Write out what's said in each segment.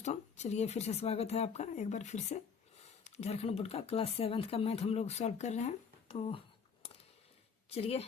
दोस्तों, चलिए फिर से स्वागत है आपका एक बार फिर से झारखंड बोर्ड का क्लास 7 का मैथ हम लोग सॉल्व कर रहे हैं। तो चलिए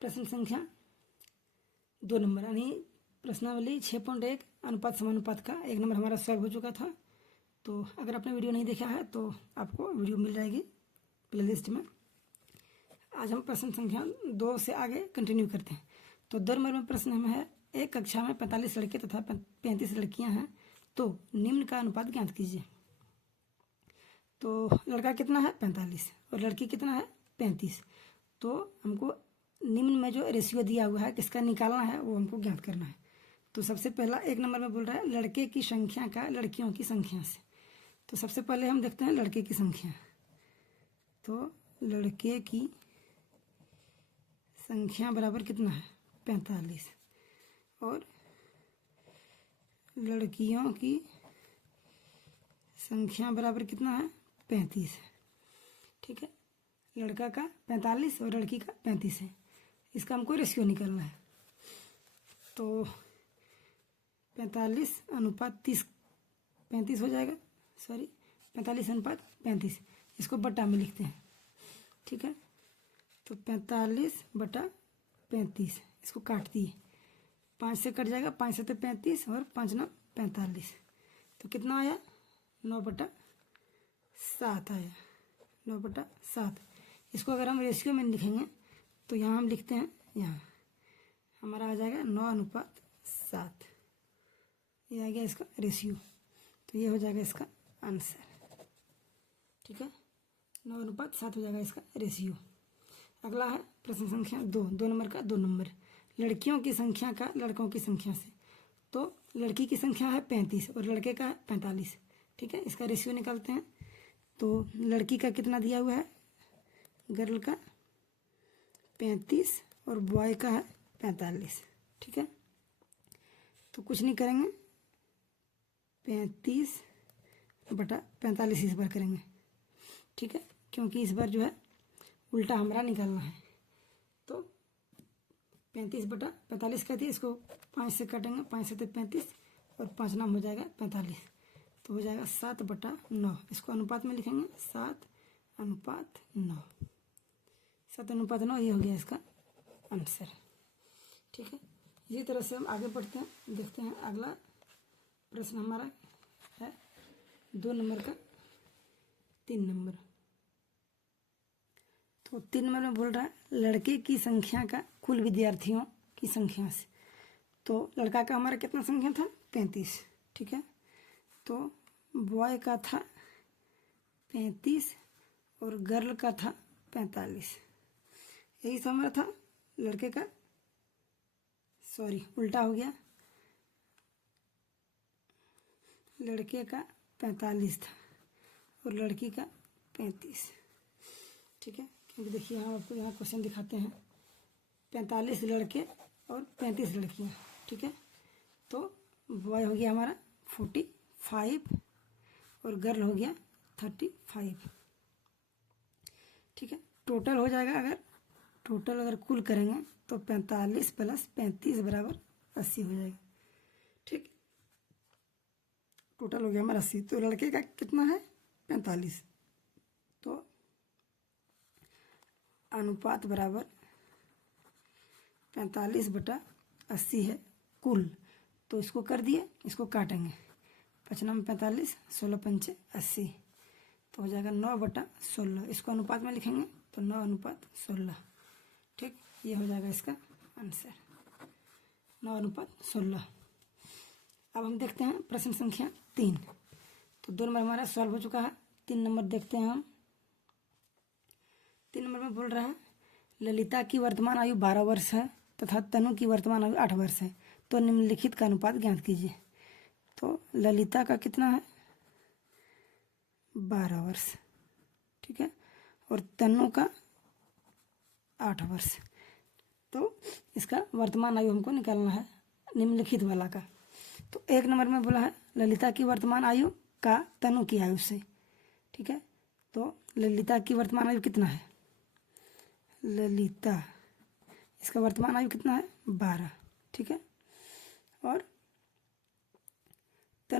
प्रश्न संख्या 2 नंबर यानी प्रश्नावली 6.1 अनुपात समानुपात का 1 नंबर हमारा सॉल्व हो चुका था। तो अगर आपने वीडियो नहीं देखा है तो आपको वीडियो मिल जाएगी प्लेलिस्ट में। आज हम प्रश्न संख्या 2 से आगे कंटिन्यू करते हैं। तो 2 नंबर में प्रश्न में है, एक कक्षा में 45 लड़के तथा 35 लड़कियां हैं, तो निम्न का अनुपात ज्ञात कीजिए। तो लड़का कितना है 45 और लड़की कितना है 35। तो हमको निम्न में जो रेशियो दिया हुआ है किसका निकालना है वो हमको ज्ञात करना है। तो सबसे पहला 1 नंबर में बोल रहा है लड़के की संख्या का लड़कियों की संख्या से। तो सबसे पहले हम देखते हैं लड़के की संख्या। तो लड़के की संख्या बराबर कितना है 45 और लड़कियों की संख्या बराबर कितना है 35 है। ठीक है, लड़का का 45 और लड़की का 35 है। इसका हमको रेशियो निकालना है। तो 45 अनुपात 30 35 हो जाएगा, 45 अनुपात 35, इसको बटा में लिखते हैं। ठीक है, तो 45 बटा 35 इसको काट दिए, 5 से कट जाएगा, 5 से 35 और 5 9 45। तो कितना आया 9/7 आया, 9/7। इसको अगर हम रेशियो में लिखेंगे तो यहाँ हम लिखते हैं, यहाँ हमारा आ जाएगा 9/7। ये आ गया इसका रेशियो। तो ये हो जाएगा इसका आंसर। ठीक है, 9/7 हो जाएगा इसका रेशियो। अगला है प्रश्न संख्या 2 नंबर का 2 नंबर, लड़कियों की संख्या का लड़कों की संख्या से। तो लड़की की संख्या है 35 और लड़के का है 45। ठीक है, इसका रेशियो निकालते हैं। तो लड़की का कितना दिया हुआ है, गर्ल का 35 और बॉय का है 45। ठीक है, तो कुछ नहीं करेंगे, 35/45 इस बार करेंगे। ठीक है, क्योंकि इस बार जो है उल्टा हमारा निकालना है। तो 35/45 कहती है, इसको 5 से काटेंगे, 5 से 35 और 5 नाम हो जाएगा 45। तो हो जाएगा 7/9। इसको अनुपात में लिखेंगे, 7/9। 7/9 ये हो गया इसका आंसर। ठीक है, इसी तरह से हम आगे बढ़ते हैं, देखते हैं अगला प्रश्न हमारा है 2 नंबर का 3 नंबर। तो 3 नंबर में बोल रहा है लड़के की संख्या का कुल विद्यार्थियों की संख्या से। तो लड़का का हमारा कितना संख्या था 35। ठीक है, तो बॉय का था 35 और गर्ल का था 45। यही सब हमारा था। लड़के का उल्टा हो गया, लड़के का 45 था और लड़की का 35। ठीक है, क्योंकि देखिए हम आपको यहाँ क्वेश्चन दिखाते हैं, 45 लड़के और 35 लड़कियाँ। ठीक है, तो बॉय हो गया हमारा 45 और गर्ल हो गया 35। ठीक है, टोटल हो जाएगा, अगर कुल करेंगे तो 45 + 35 = 80 हो जाएगा। ठीक, टोटल हो गया हमारा 80। तो लड़के का कितना है 45। तो अनुपात बराबर 45/80 है कुल। तो इसको कर दिए, इसको काटेंगे, 5 9 45, 16 5 80। तो हो जाएगा 9/16। इसको अनुपात में लिखेंगे तो 9/16। ठीक, ये हो जाएगा इसका आंसर, 9/16। अब हम देखते हैं प्रश्न संख्या 3। तो 2 नंबर हमारा सॉल्व हो चुका है। 3 नंबर देखते हैं हम। 3 नंबर में बोल रहा है ललिता की वर्तमान आयु 12 वर्ष है तथा तनु की वर्तमान आयु 8 वर्ष है, तो निम्नलिखित का अनुपात ज्ञात कीजिए। तो ललिता का कितना है 12 वर्ष। ठीक है, और तनु का 8 वर्ष। तो इसका वर्तमान आयु हमको निकालना है निम्नलिखित वाला का। तो 1 नंबर में बोला है ललिता की वर्तमान आयु का तनु की आयु से। ठीक है, तो ललिता की वर्तमान आयु कितना है, ललिता इसका वर्तमान आयु कितना है 12। ठीक है, और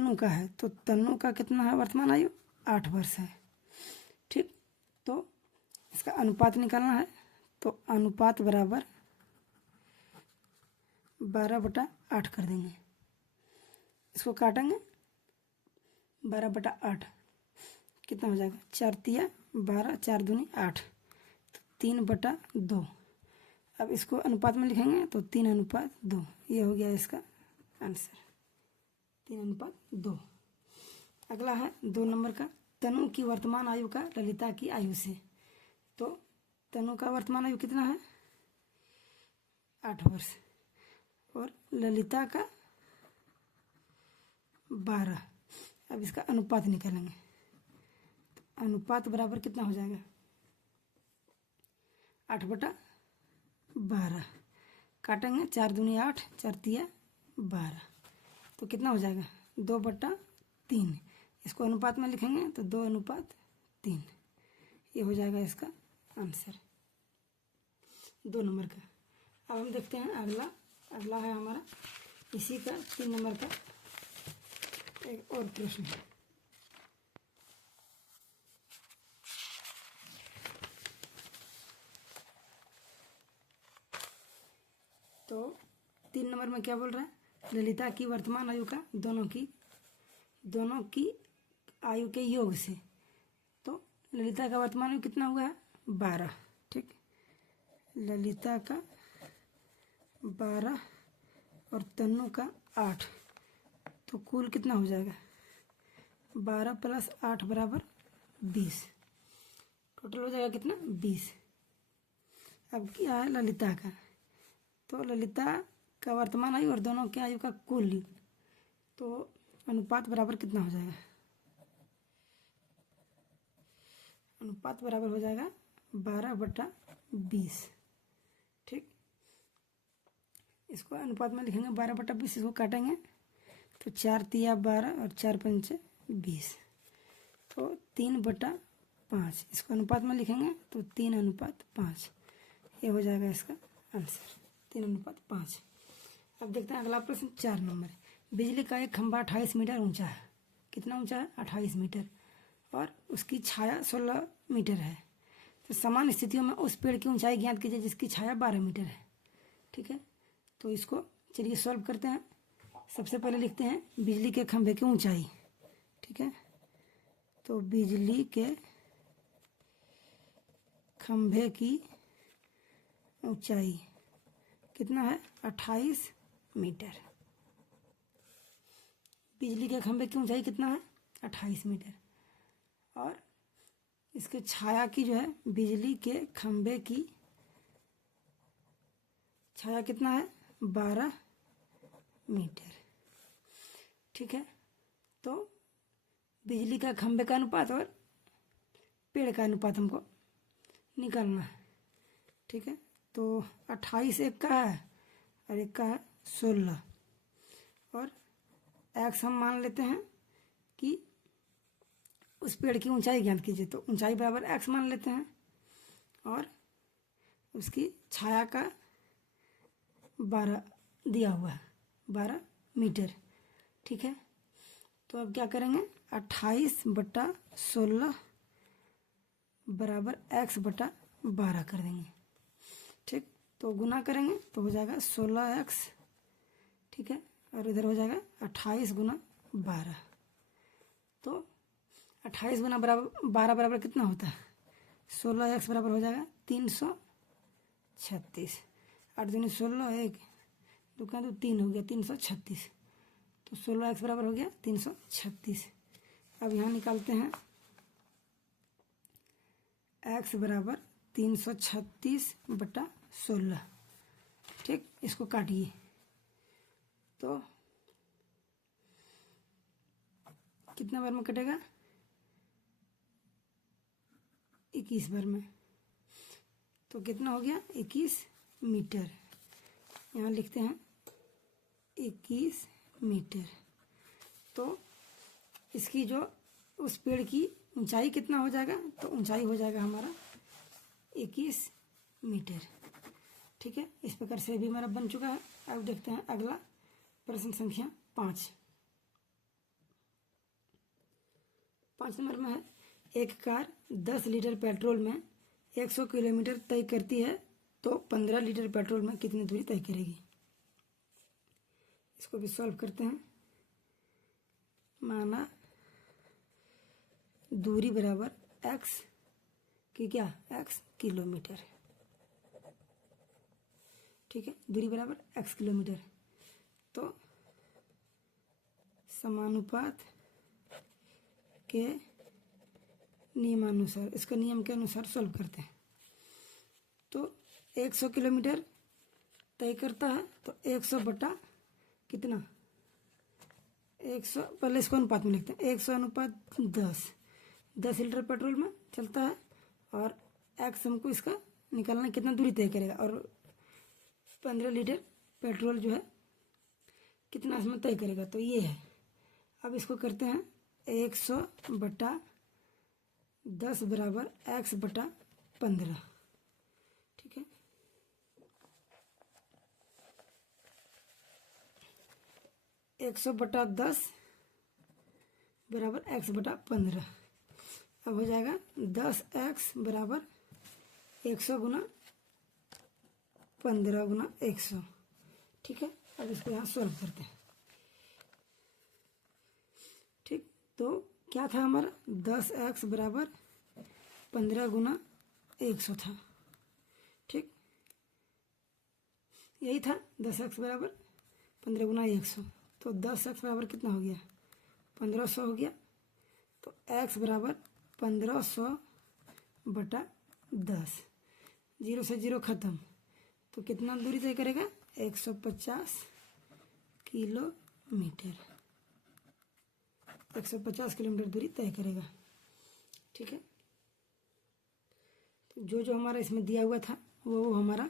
तनु का है, तो तनु का कितना है वर्तमान आयु? 8 वर्ष है। ठीक, तो इसका अनुपात निकालना है, तो अनुपात बराबर 12/8 कर देंगे। इसको काटेंगे, 12/8 कितना हो जाएगा? 4 तिया 12, 4 दूनी 8, तो 3/2। अब इसको अनुपात में लिखेंगे तो 3:2, ये हो गया इसका आंसर, 3:2। अगला है 2 नंबर का, तनु की वर्तमान आयु का ललिता की आयु से। तो तनु का वर्तमान आयु कितना है? 8 वर्ष, और ललिता का 12। अब इसका अनुपात निकालेंगे, तो अनुपात बराबर कितना हो जाएगा? 8/12। काटेंगे, 4 दूनी 8, 4 तिया 12, तो कितना हो जाएगा? 2/3। इसको अनुपात में लिखेंगे तो 2:3, ये हो जाएगा इसका आंसर 2 नंबर का। अब हम देखते हैं अगला है हमारा इसी का 3 नंबर का एक और प्रश्न। तो 3 नंबर में क्या बोल रहा है? ललिता की वर्तमान आयु का दोनों की आयु के योग से। तो ललिता का वर्तमान आयु कितना हुआ है? 12। ठीक, ललिता का 12 और तनु का 8, तो कुल कितना हो जाएगा? 12 + 8 = 20। टोटल हो जाएगा कितना? 20। अब क्या है ललिता का, तो ललिता का वर्तमान आयु और दोनों के आयु का कुल, तो अनुपात बराबर कितना हो जाएगा? अनुपात बराबर हो जाएगा 12/20। ठीक, इसको अनुपात में लिखेंगे 12/20। इसको काटेंगे तो 4 तिया 12 और 4 पंचे 20, तो 3/5। इसको अनुपात में लिखेंगे तो 3:5, ये हो जाएगा इसका आंसर 3:5। अब देखते हैं अगला प्रश्न 4 नंबर। बिजली का एक खंभा 28 मीटर ऊंचा है। कितना ऊंचा है? 28 मीटर, और उसकी छाया 16 मीटर है। तो समान स्थितियों में उस पेड़ की ऊंचाई ज्ञात कीजिए जिसकी छाया 12 मीटर है। ठीक है, तो इसको चलिए सॉल्व करते हैं। सबसे पहले लिखते हैं बिजली के खंभे की ऊंचाई। ठीक है, तो बिजली के खंभे की ऊंचाई कितना है? 28 मीटर। बिजली के खंभे की ऊंचाई कितना है? 28 मीटर। और इसके छाया की जो है, बिजली के खंभे की छाया कितना है? 12 मीटर। ठीक है, तो बिजली का खंभे का अनुपात और पेड़ का अनुपात हमको निकालना है। ठीक है, तो 28 एक का है और एक का है 16, और x हम मान लेते हैं कि उस पेड़ की ऊंचाई ज्ञात कीजिए, तो ऊंचाई बराबर x मान लेते हैं, और उसकी छाया का 12 दिया हुआ है, 12 मीटर। ठीक है, तो अब क्या करेंगे? 28/16 = x/12 कर देंगे। ठीक, तो गुना करेंगे तो हो जाएगा 16x। ठीक है, और इधर हो जाएगा 28 × 12, तो 28 × 12 बराबर कितना होता है? 16x बराबर हो जाएगा 336। 8 दूनी 16, 1 2 का 3 हो गया 336, तो 16x बराबर हो गया 336। अब यहाँ निकालते हैं x बराबर 336/16। ठीक, इसको काटिए तो कितना बार में कटेगा? 21 बार में, तो कितना हो गया? 21 मीटर। यहाँ लिखते हैं 21 मीटर। तो इसकी जो उस पेड़ की ऊंचाई कितना हो जाएगा? तो ऊंचाई हो जाएगा हमारा 21 मीटर। ठीक है, इस प्रकार से भी हमारा बन चुका है। अब देखते हैं अगला प्रश्न संख्या 5। 5 नंबर में है, एक कार 10 लीटर पेट्रोल में 100 किलोमीटर तय करती है तो 15 लीटर पेट्रोल में कितनी दूरी तय करेगी। इसको भी सॉल्व करते हैं। माना दूरी बराबर x की क्या, x किलोमीटर, ठीक है, दूरी बराबर x किलोमीटर। तो समानुपात के नियमानुसार, इसका नियम के अनुसार सॉल्व करते हैं। तो 100 किलोमीटर तय करता है तो 100 बटा कितना, 100, पहले इसको अनुपात में लिखते हैं, 100 अनुपात 10 लीटर पेट्रोल में चलता है और x हमको इसका निकालना है, कितना दूरी तय करेगा, और 15 लीटर पेट्रोल जो है कितना इसमें तय करेगा, तो ये है। अब इसको करते हैं 100 बटा 10 बराबर x बटा 15, ठीक है। एक 100 बटा 10 बराबर x बटा 15। अब हो जाएगा 10x बराबर 100 गुना 15 गुना 100, ठीक है। अब इसको यहाँ सॉल्व करते हैं, ठीक। तो क्या था हमारा, 10x बराबर 15 गुना 100 था, ठीक, यही था 10x बराबर 15 गुना 100। तो 10x बराबर कितना हो गया, 1500 हो गया। तो x बराबर 1500 बटा 10, 0 से 0 खत्म, तो कितना दूरी तय करेगा, 150 किलोमीटर, 150 किलोमीटर दूरी तय करेगा, ठीक है। तो जो हमारा इसमें दिया हुआ था वो हमारा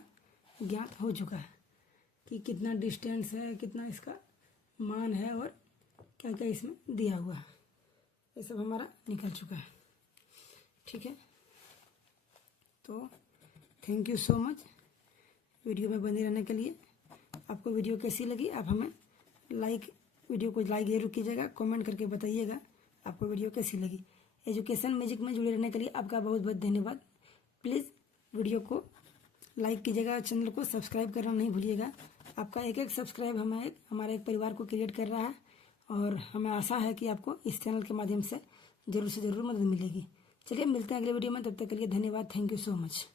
ज्ञात हो चुका है कि कितना डिस्टेंस है, कितना इसका मान है और क्या क्या इसमें दिया हुआ है, ये सब हमारा निकल चुका है, ठीक है। तो thank you so much video में बने रहने के लिए। आपको वीडियो कैसी लगी, आप हमें वीडियो को लाइक जरूर कीजिएगा, कमेंट करके बताइएगा आपको वीडियो कैसी लगी। एजुकेशन मैजिक में जुड़े रहने के लिए आपका बहुत बहुत धन्यवाद। प्लीज़ वीडियो को लाइक कीजिएगा, चैनल को सब्सक्राइब करना नहीं भूलिएगा। आपका एक सब्सक्राइब हमारे एक परिवार को क्रिएट कर रहा है और हमें आशा है कि आपको इस चैनल के माध्यम से ज़रूर से ज़रूर मदद मिलेगी। चलिए मिलते हैं अगले वीडियो में, तब तक के लिए धन्यवाद। Thank you so much.